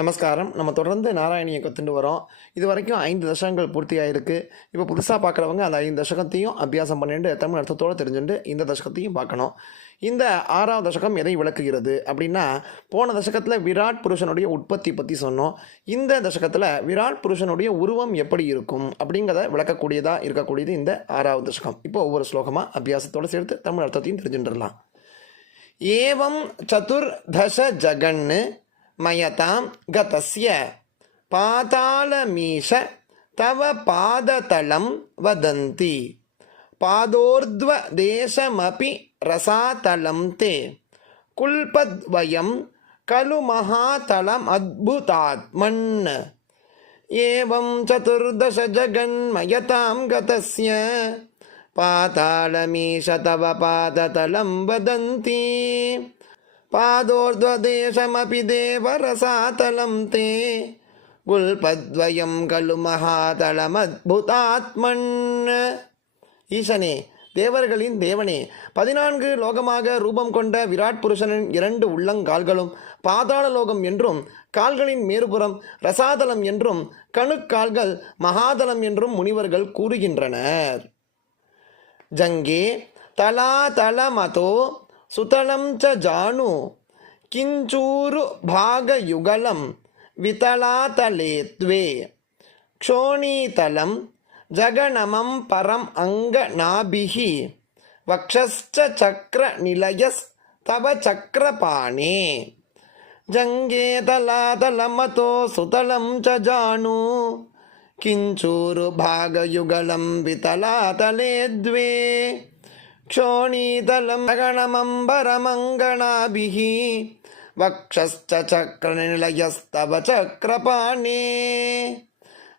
நமஸ்காரம். நம்ம தொடர்ந்து நாராயணியை கற்றுட்டு வரோம். இது வரைக்கும் ஐந்து தசகங்கள் பூர்த்தியாயிருக்கு. இப்போ புதுசாக பார்க்குறவங்க அந்த ஐந்து தசகத்தையும் அபியாசம் பண்ணிட்டு தமிழ் அர்த்தத்தோடு தெரிஞ்சுட்டு இந்த தசகத்தையும் பார்க்கணும் இந்த ஆறாவது தசகம் எதை விளக்குகிறது அப்படின்னா போன தசகத்தில் விராட் புருஷனுடைய உற்பத்தி பற்றி சொன்னோம். இந்த தசகத்தில் விராட் புருஷனுடைய உருவம் எப்படி இருக்கும் அப்படிங்கிறத விளக்கக்கூடியதாக இருக்கக்கூடியது இந்த ஆறாவது தசகம். இப்போ ஒவ்வொரு ஸ்லோகமாக அபியாசத்தோடு சேர்த்து தமிழ் அர்த்தத்தையும் தெரிஞ்சுட்டுலாம் ஏவம் சதுர்தச ஜகன்னு மயதாம் கதஸ்ய பாதாளமீஷ தவ பாததளம் வதந்தி பாதோர்த்வ தேசமபி ரசாதலம் தே குல்பத்வயம் கலு மகாதலம் அத்புதாத்மன் एवं चतुर्दश जगन्मयतां गतस्य पातालमीश तव पादतलं वदन्ति पादोर्ध्वदेशमपि देवरसातलं ते गुल्पद्वयं खलु महातलमद्भुतात्मन् ஈசனே தேவர்களின் தேவனே பதினான்கு லோகமாக ரூபம் கொண்ட விராட் புருஷனின் இரண்டு உள்ளங்கால்களும் பாதாள லோகம் என்றும் கால்களின் மேறுபுறம் ரசாதலம் என்றும் கணுக்கால்கள் மகாதலம் என்றும் முனிவர்கள் கூறுகின்றனர் ஜங்கே தலாதலமதோ சுதலம் సుతలం చ జాను. కించూరు భాగయుగలం వితళాతలే క్షోణీతలం జగణమం పరం అంగనాభి వక్షశ్చ చక్ర నిలయస్తవ చక్రపాణే. జంగేతలాతలమతో సుతలం చ జాను. కించూరు భాగయుగలం వితలాతలే ద్వే. விதலாதலே த்வே क्षोणीतलं गगणमम्बरमङ्गणाभिः वक्षश्च சக்கரநிலையஸ்தவ சக்கரபாணே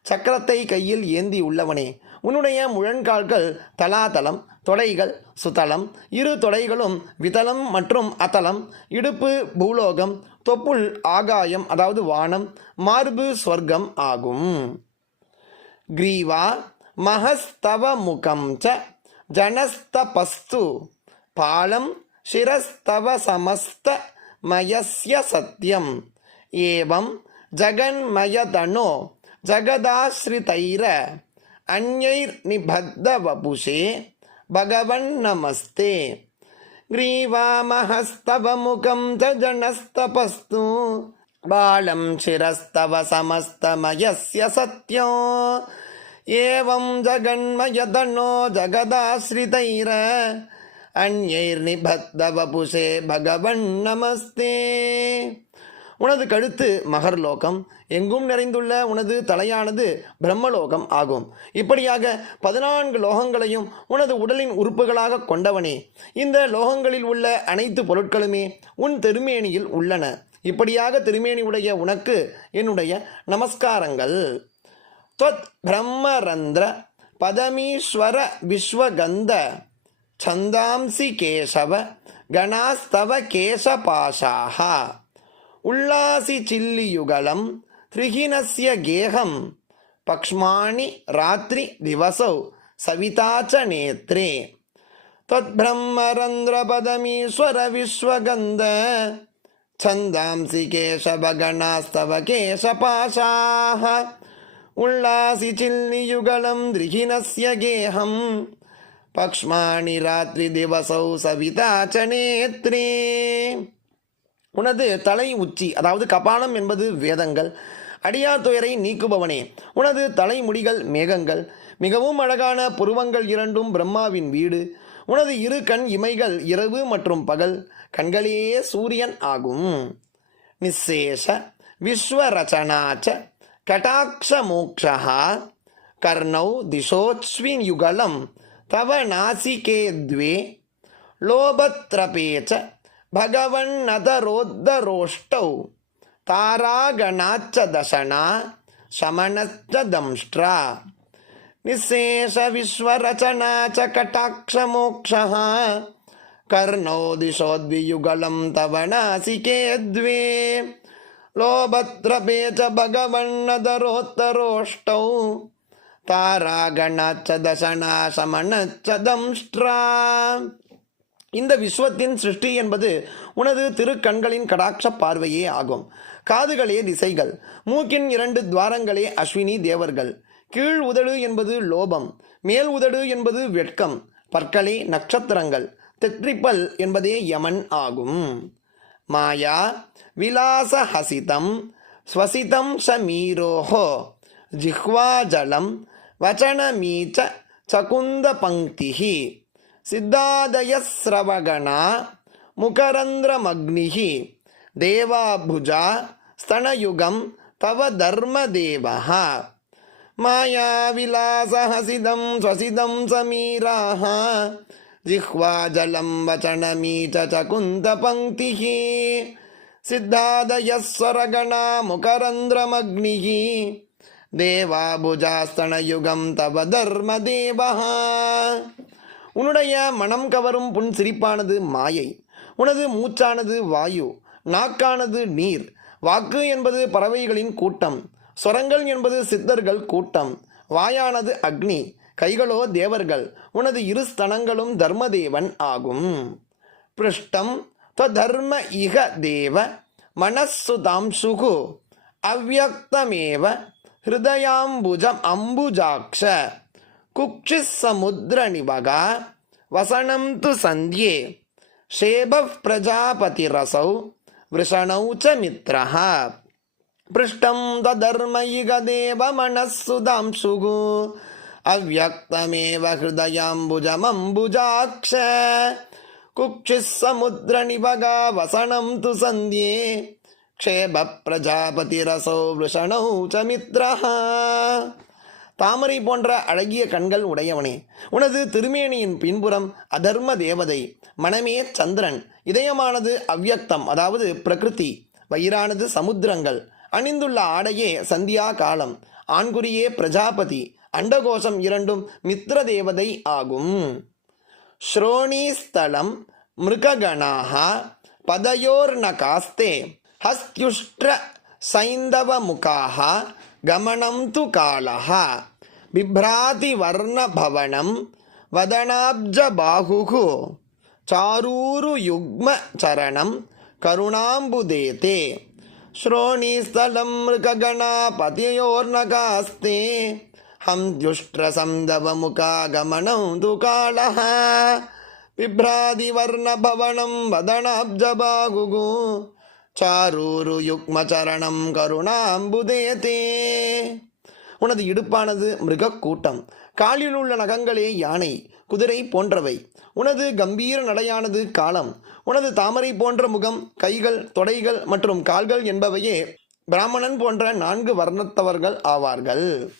சக்கரத்தை கையில் ஏந்தி உள்ளவனே உன்னுடைய முழங்கால்கள் தலாதலம் தொடைகள் சுதலம் இரு தொடைகளும் விதலம் மற்றும் அதலம் இடுப்பு பூலோகம் தொப்புள் ஆகாயம் அதாவது வானம் மார்பு ஸ்வர்க்கம் ஆகும் ग्रीवा महस्तव मुखं च जनस्तपस्तु पालं शिरस्तव समस्तमयस्य सत्यम् एवं जगन्मयतनो जगदाश्रितैर अन्यैर्निबद्धवपुषे भगवन्नमस्ते ग्रीवामहस्तव मुखं च जनस्तपस्तु बालं शिरस्तव समस्तमयस्य सत्यो ஏவம் ఏం జగన్మయదనో జగదాశ్రితైర அந்யைர்நிபத்த வபுஷே பகவன் நமஸ்தே. உனது கழுத்து மகர்லோகம் எங்கும் நிறைந்துள்ள உனது தலையானது பிரம்மலோகம் ஆகும். இப்படியாக பதினான்கு லோகங்களையும் உனது உடலின் உறுப்புகளாக கொண்டவனே. இந்த லோகங்களில் உள்ள அனைத்து பொருட்களுமே உன் திருமேனியில் உள்ளன. இப்படியாக திருமேனி உடைய உனக்கு என்னுடைய நமஸ்காரங்கள். त्वत् ब्रह्मरन्ध्र पदमीश्वर विश्वगन्ध छन्दांसि केशव गणास्तव केशपाशाः उल्लासि चिल्लियुगलं त्रिहिनस्य गेहं पक्ष्माणि रात्रिदिवसौ सविता च नेत्रे त्वद्ब्रह्मरन्ध्रपदमीश्वर विश्वगन्ध छन्दांसि केशवगणास्तव केशपाशाः उल्लासि चिल्लियुगलं द्रिहिणस्य गेहं पक्ष्माणि रात्रिदिवसौ सविता च நேத்ரே உனது தலை உச்சி அதாவது கபாலம் என்பது வேதங்கள் அடியார் துயரை நீக்குபவனே உனது தலைமுடிகள் மேகங்கள் மிகவும் அழகான புருவங்கள் இரண்டும் பிரம்மாவின் வீடு உனது இரு கண் இமைகள் இரவு மற்றும் பகல் கண்களே சூரியன் ஆகும் நிசேஷ விஸ்வரச்சனாச்ச कटाक्षमोक्षः कर्णौ दिशोऽश्वियुगलं तव नासिके द्वे लोभत्रपे च भगवन्नतरोद्धरोष्टौ तारागणाच्च दशना शमनश्च दंष्ट्रा निःशेषविश्वरचना च कटाक्षमोक्षः कर्णौ दिशोद्वियुगलं तव नासिके द्वे लोभत्रपे च भगवन्नदरोत्तरोष्टौ तारागणाच्च दशनाशमनच्च दंष्ट्रा இந்த விஸ்வத்தின் சிருஷ்டி என்பது உனது திருக்கண்களின் கடாட்ச பார்வையே ஆகும் காதுகளே திசைகள் மூக்கின் இரண்டு துவாரங்களே அஸ்வினி தேவர்கள் கீழ் உதடு என்பது லோபம் மேல் உதடு என்பது வெட்கம் பற்களே நட்சத்திரங்கள் தெற்றிப்பல் என்பதே யமன் ஆகும் माया विलासहसितं स्वसितं शमीरोः जिह्वाजलं वचनमी च चकुन्दपङ्क्तिः सिद्धादयस्रवगणा मुखरन्द्रमग्निः देवाभुजा स्तनयुगं तव धर्मदेवः मायाविलासहसिदं स्वसिदं समीराः जिह्वाजलं वचनमी च चकुन्तपङ्क्तिः सिद्धादयः स्वरगणा मुकरन्ध्रमग्निः தேவாபுஜாஸ்தனயுகம் தவ தர்மதேவஹா உன்னுடைய மனம் கவரும் புன் சிரிப்பானது மாயை உனது மூச்சானது வாயு நாக்கானது நீர் வாக்கு என்பது பறவைகளின் கூட்டம் சொரங்கள் என்பது சித்தர்கள் கூட்டம் வாயானது அக்னி கைகளோ தேவர்கள் உனது இரு ஸ்தனங்களும் தர்மதேவன் ஆகும் பிருஷ்டம் தர்ம இக தேவ மனசுதாம்சுகு அவ்வக்தமேவ ஹிருதயாம்புஜம் அம்புஜாக்ஷ குக்ஷிஸ் சமுத்திர நிபகா வசனம் து சந்தியே ஷேப பிரஜாபதிரசௌ वृषणौ च मित्रः पृष्टं तधर्मयिगदेव मनःसुधांशुः ಅವ್ಯಕ್ತಮೇವ ಹೃದಯಾಂಬುಜಮಂಬುಜಾಕ್ಷ ಕುಕ್ಷಿಃ ಸಮುದ್ರ ನಿಭಗ ವಸಣಂ ತು ಸಂಧ್ಯೆ ಕ್ಷೇಮ பிரஜாபதிரசோ விருஷணௌ சமித்ரா தாமரை போன்ற அழகிய கண்கள் உடையவனே. உனது திருமேனியின் பின்புறம் அதர்ம தேவதை மனமே சந்திரன். இதயமானது அவ்யக்தம் அதாவது பிரகிருதி. வயிறானது சமுத்திரங்கள். அணிந்துள்ள ஆடையே சந்தியா காலம். ஆண்குறியே பிரஜாபதி. அண்டகோஷம் இரண்டும் மித்ர தேவதை ஆகும் ஸ்ரோணீஸ்தலம் மிருககணாக பதயோர்நகாஸ்தே ஹஸ்யுஷ்ட்ர சைந்தவமுகாக கமனம் து காலः बिभ्राति वर्णभवनं वदनाब्जबाहुः चारूरुयुग्मचरणं करुणाम्बुदेते श्रोणीस्थलं मृगगणापतियोर्नकास्ते हं द्युष्ट्रसन्दवमुखागमनं तु कालः बिभ्रादिवर्णभवनं वदनाब्जबाहुः சாரூருயுக்மச்சரணம் கருணாம்புதேதே உனது இடுப்பானது மிருகக் கூட்டம் காலில் உள்ள நகங்களே யானை குதிரை போன்றவை உனது கம்பீர நடையானது காலம் உனது தாமரை போன்ற முகம் கைகள் தொடைகள் மற்றும் கால்கள் என்பவையே பிராமணன் போன்ற நான்கு வர்ணத்தவர்கள் ஆவார்கள்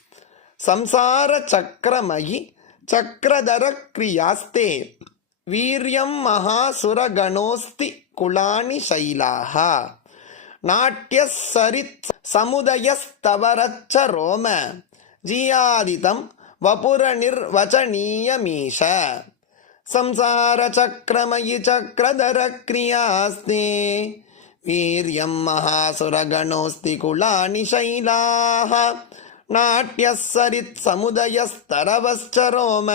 சம்சார சக்கரமயி சக்கரதர கிரியாஸ்தே வீரியம் மகாசுரகணோஸ்தி குலாணி சைலாக. நாட்டிய சரித் சமுதயஸ்தவரச்ச ரோம. ஜியாதிதம் வபுர நிர்வச்சனீயமீஷ சம்சார சக்கரமயி சக்கரதர கிரியாஸ்தே வீரியம் மகாசுரகணோஸ்தி குலாணி சைலாக. नाट्यः सरित्समुदयस्तरवश्च रोम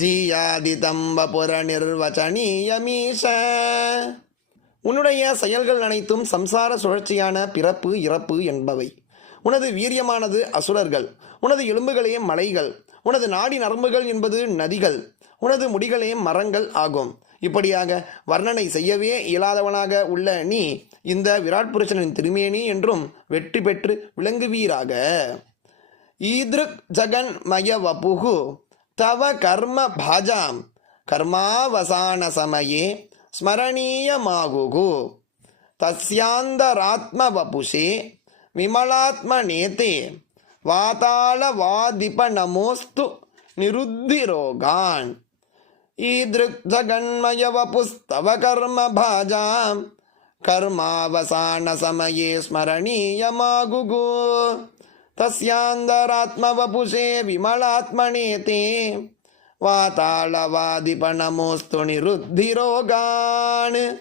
ஜீயாதிதம் வபுர நிர்வச்சனீயமீஷ உன்னுடைய செயல்கள் அனைத்தும் சம்சார சுழற்சியான பிறப்பு இறப்பு என்பவை உனது வீரியமானது அசுரர்கள் உனது எலும்புகளே மலைகள் உனது நாடி நரம்புகள் என்பது நதிகள் உனது முடிகளே மரங்கள் ஆகும் இப்படியாக வர்ணனை செய்யவே இயலாதவனாக உள்ள நீ இந்த விராட் புருஷனின் திருமேனி என்றும் வெற்றி பெற்று விளங்குவீராக. ஈத்ருக் ஜகன்மய வபுகு தவ கர்ம பாஜாம் கர்மாவசான சமயே ஸ்மரணீயமாகுகு தஸ்யாந்தராத்ம வபுஷே விமலாத்ம நேத்தே வாதாளவாதிப நமோஸ்து நிருத்திரோகான். ईदृग्जगन्मय वपुस्तव कर्म भाजां कर्मावसानसमये स्मरणीयमागुगु तस्यान्तरात्मवपुषे विमलात्मने ते வாதாளவாதிபனமோஸ்து நிருத்திரோகான்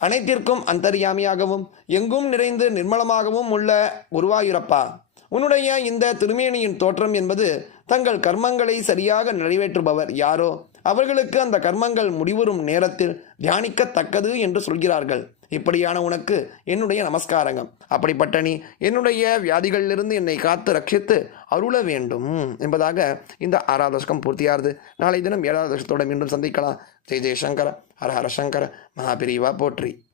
அனைத்திற்கும் அந்தர்யாமியாகவும் எங்கும் நிறைந்து நிர்மலமாகவும் உள்ள குருவாயூரப்பா உன்னுடைய இந்த திருமேனியின் தோற்றம் என்பது தங்கள் கர்மங்களை சரியாக நிறைவேற்றுபவர் யாரோ அவர்களுக்கு அந்த கர்மங்கள் முடிவரும் நேரத்தில் தியானிக்கத்தக்கது என்று சொல்கிறார்கள். இப்படியான உனக்கு என்னுடைய நமஸ்காரங்கள் அப்படிப்பட்ட நீ என்னுடைய வியாதிகளிலிருந்து என்னை காத்து ரட்சித்து அருள வேண்டும் என்பதாக இந்த ஆறாவது தசகம் நாளை தினம் ஏழாவது தசகத்தோட மீண்டும் சந்திக்கலாம். ஜெய் ஜெய்சங்கர ஹர ஹர சங்கர மகாபிரிவா போற்றி.